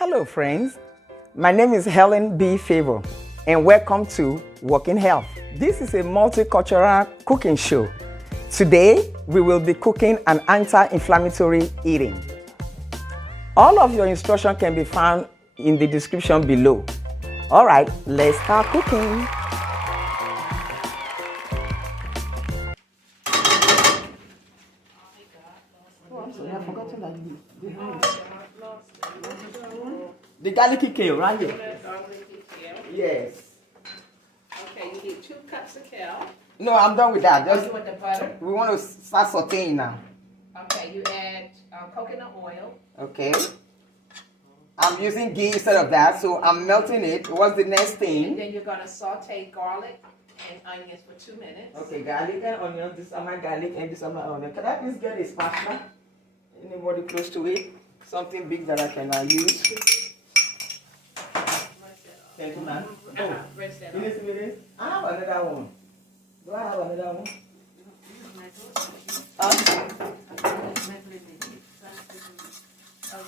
Hello friends, my name is Helen B. Favor and welcome to Walking Health. This is a multicultural cooking show. Today we will be cooking an anti-inflammatory eating. All of your instructions can be found in the description below. All right, let's start cooking. The garlicky kale right here. Garlicky kale. Yes. Okay, you need 2 cups of kale. No, I'm done with that. Just with the butter. We want to start sauteing now. Okay, you add coconut oil. Okay. I'm using ghee instead of that, so I'm melting it. What's the next And thing? then you're going to saute garlic and onions for 2 minutes. Okay, garlic and onion. This is my garlic and this is my onion. Can I please get a spatula? Anybody close to it? Something big that I can use. Thank you, ma'am. Rinse that You off. listen to this? I have another one. Do I have another one? Oh,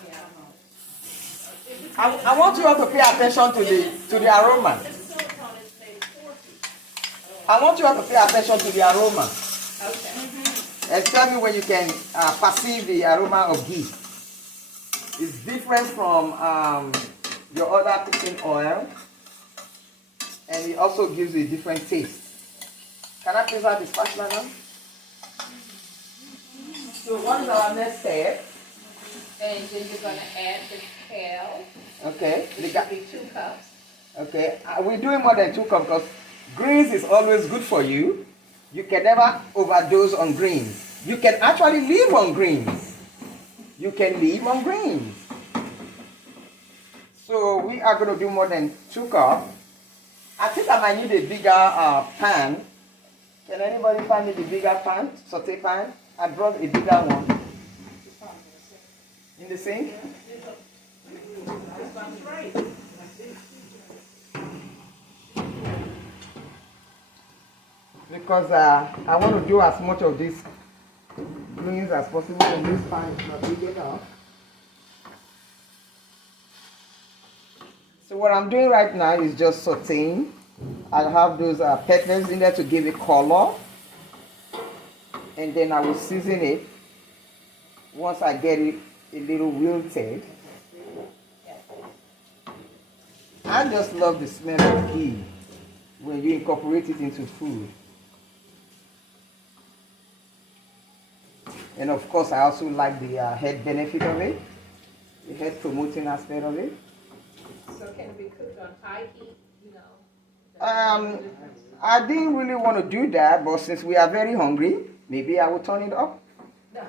yeah. I want you all to pay attention to the aroma. I want you all to pay attention to the aroma. Okay. And tell me when you can perceive the aroma of ghee. It's different from your other cooking oil, and it also gives you a different taste. Can I please have the spatula now? So what is our next step? And then you're going to add the kale. Okay. Which will be 2 cups. Okay. We're doing more than 2 cups because greens is always good for you. You can never overdose on greens. You can actually live on greens. You can live on greens. So we are going to do more than 2 cups. I think I might need a bigger pan. Can anybody find me the bigger pan, saute pan? I brought a bigger one. In the sink? Because I want to do as much of these greens as possible, and this pan is not big enough. So what I'm doing right now is just sauteing. I'll have those peppers in there to give it color, and then I will season it once I get it a little wilted. I just love the smell of ghee when you incorporate it into food. And of course, I also like the health benefit of it, the health promoting aspect of it. So can it be cooked on high heat, you know? I didn't really want to do that, but since we are very hungry, maybe I will turn it up. No,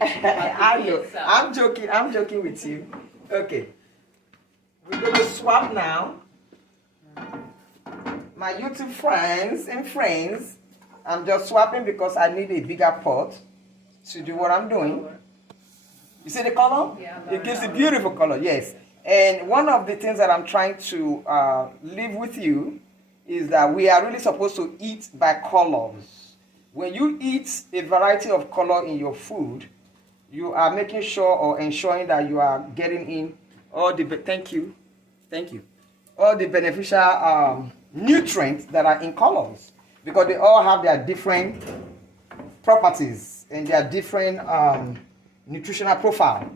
I know. I'm joking with you. Okay. We're going to swap now. My YouTube friends, I'm just swapping because I need a bigger pot to do what I'm doing. You see the color? Yeah. It gives a beautiful color, yes. And one of the things that I'm trying to leave with you is that we are really supposed to eat by colors. When you eat a variety of color in your food, you are making sure or ensuring that you are getting in all the all the beneficial nutrients that are in colors, because they all have their different properties and their different nutritional profile,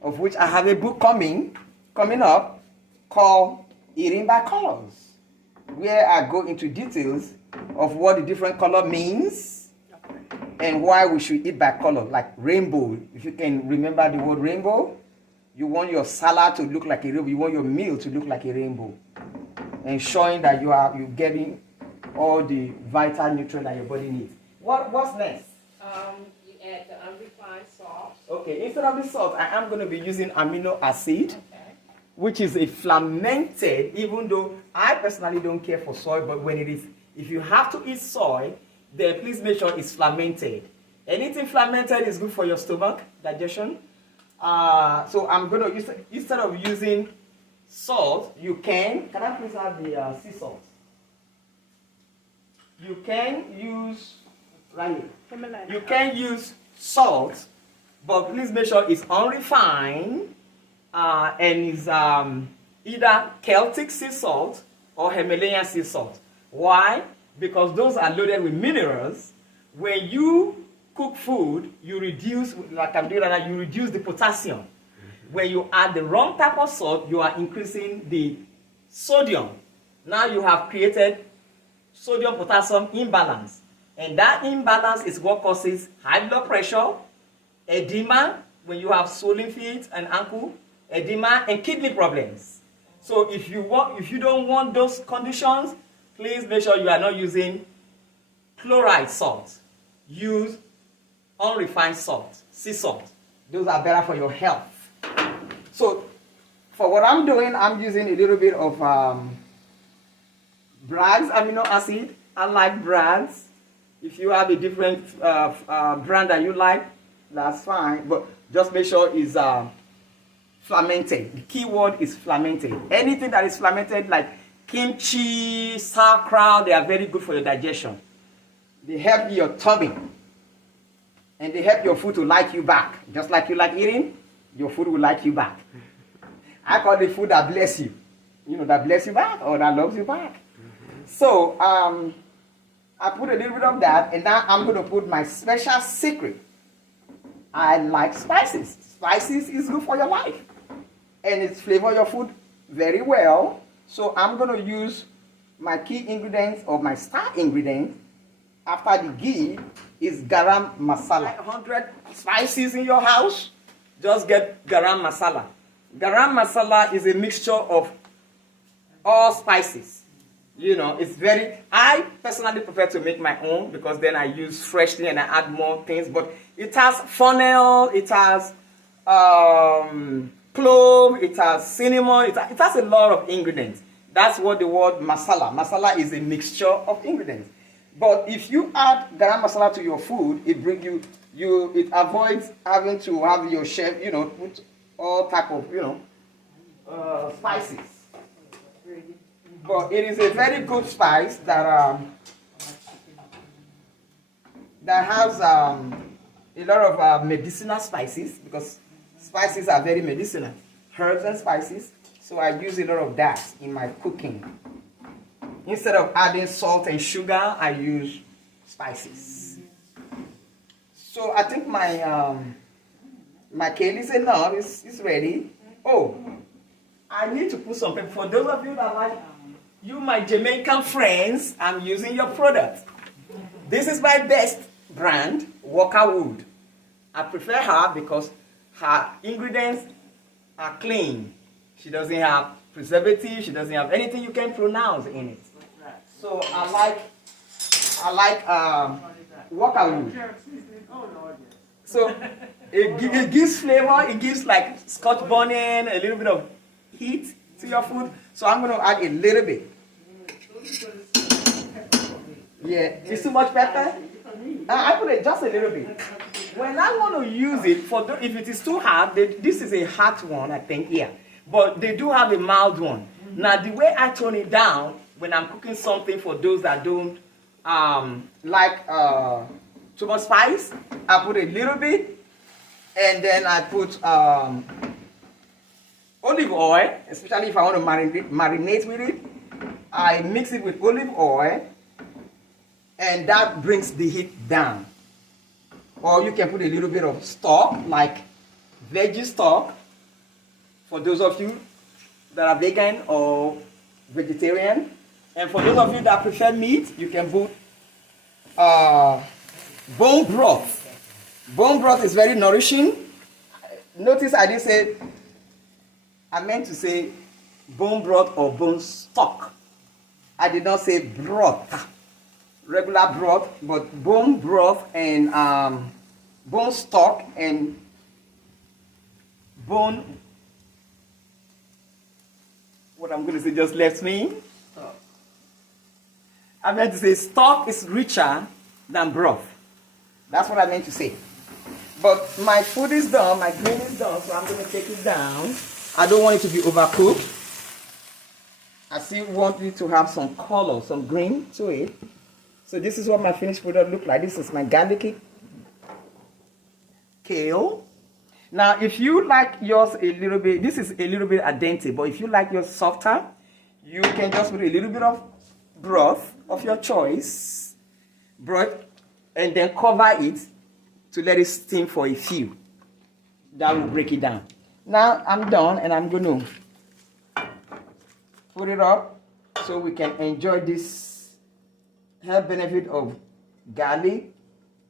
of which I have a book coming up called Eating by Colors, where I go into details of what the different color means and why we should eat by color, like rainbow. If you can remember the word rainbow, you want your salad to look like a rainbow, you want your meal to look like a rainbow, ensuring that you're getting all the vital nutrients that your body needs. What's next? You add the unrefined salt. Okay, instead of the salt, I am going to be using amino acid, Okay. which is a fermented, even though I personally don't care for soy, but when it is, if you have to eat soy, then please make sure it's fermented. Anything fermented is good for your stomach, digestion. So I'm going to use, instead of using salt, you can I please have the sea salt? You can use, right here, you can use salt, but please make sure it's unrefined and is either Celtic sea salt or Himalayan sea salt. Why? Because those are loaded with minerals. When you cook food, you reduce, like I'm doing right now, you reduce the potassium. When you add the wrong type of salt, you are increasing the sodium. Now you have created sodium-potassium imbalance. And that imbalance is what causes high blood pressure, edema, when you have swollen feet and ankle, edema, and kidney problems. So if you don't want those conditions, please make sure you are not using chloride salt. Use unrefined salt, sea salt. Those are better for your health. So for what I'm doing, I'm using a little bit of Bragg's amino acid. I like Bragg's. If you have a different brand that you like, that's fine. But just make sure it's fermented. The key word is fermented. Anything that is fermented, like kimchi, sauerkraut, they are very good for your digestion. They help your tummy. And they help your food to like you back. Just like you like eating, your food will like you back. I call it food that bless you. You know, that bless you back or that loves you back. So, I put a little bit of that, and now I'm going to put my special secret. I like spices. Spices is good for your life. And it flavors your food very well. So I'm going to use my key ingredients or my star ingredient after the ghee is garam masala. 100 spices in your house, just get garam masala. Garam masala is a mixture of all spices. You know, it's very, I personally prefer to make my own because then I use freshly and I add more things. But it has fennel, it has clove, it has cinnamon, it has a lot of ingredients. That's what the word masala. Masala is a mixture of ingredients. But if you add garam masala to your food, it avoids having to have your chef, you know, put all type of, you know, spices. But it is a very good spice that has a lot of medicinal spices, because spices are very medicinal, herbs and spices. So I use a lot of that in my cooking. Instead of adding salt and sugar, I use spices. So I think my my kale is enough. It's ready. Oh, I need to put some pepper. For those of you that like, my Jamaican friends, I'm using your product. This is my best brand, Walker Wood. I prefer her because her ingredients are clean. She doesn't have preservative. She doesn't have anything you can pronounce in it. So I like Walker Wood. So it gives flavor. It gives like Scotch bonnet, a little bit of heat to your food. So I'm going to add a little bit. Yeah, it's too much pepper. I put it just a little bit. When I want to use it, if it is too hard, this is a hot one, I think, yeah. But they do have a mild one. Now, the way I tone it down, when I'm cooking something for those that don't like too much spice, I put a little bit, and then I put olive oil, especially if I want to marinate with it. I mix it with olive oil, and that brings the heat down. Or you can put a little bit of stock, like veggie stock, for those of you that are vegan or vegetarian. And for those of you that prefer meat, you can put bone broth. Bone broth is very nourishing. Notice I didn't say, I meant to say bone broth or bone stock. I did not say broth, regular broth, but bone broth and bone stock and bone, what I'm going to say just left me. I meant to say stock is richer than broth. That's what I meant to say. But my food is done, my green is done, so I'm going to take it down. I don't want it to be overcooked. I still want it to have some color, some green to it. So this is what my finished product looks like. This is my garlicky kale. Now, if you like yours a little bit, this is a little bit al dente, but if you like yours softer, you can just put a little bit of broth of your choice, and then cover it to let it steam for a few. That will break it down. Now I'm done, and I'm going to put it up so we can enjoy this health benefit of garlic,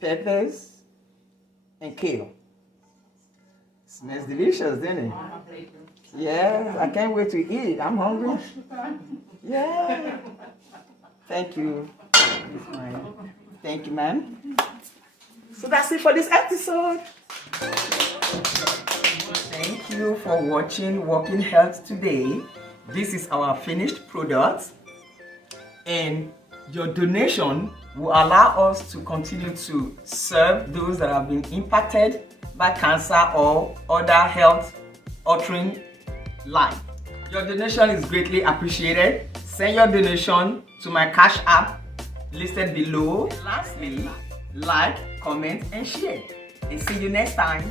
peppers, and kale. Smells delicious, doesn't it? Yeah, I can't wait to eat. I'm hungry. Yeah. Thank you. Thank you, ma'am. So that's it for this episode. Thank you for watching Walking Health today. This is our finished product, and your donation will allow us to continue to serve those that have been impacted by cancer or other health-altering line. Your donation is greatly appreciated. Send your donation to my Cash App listed below. Lastly, like, comment, and share. And see you next time.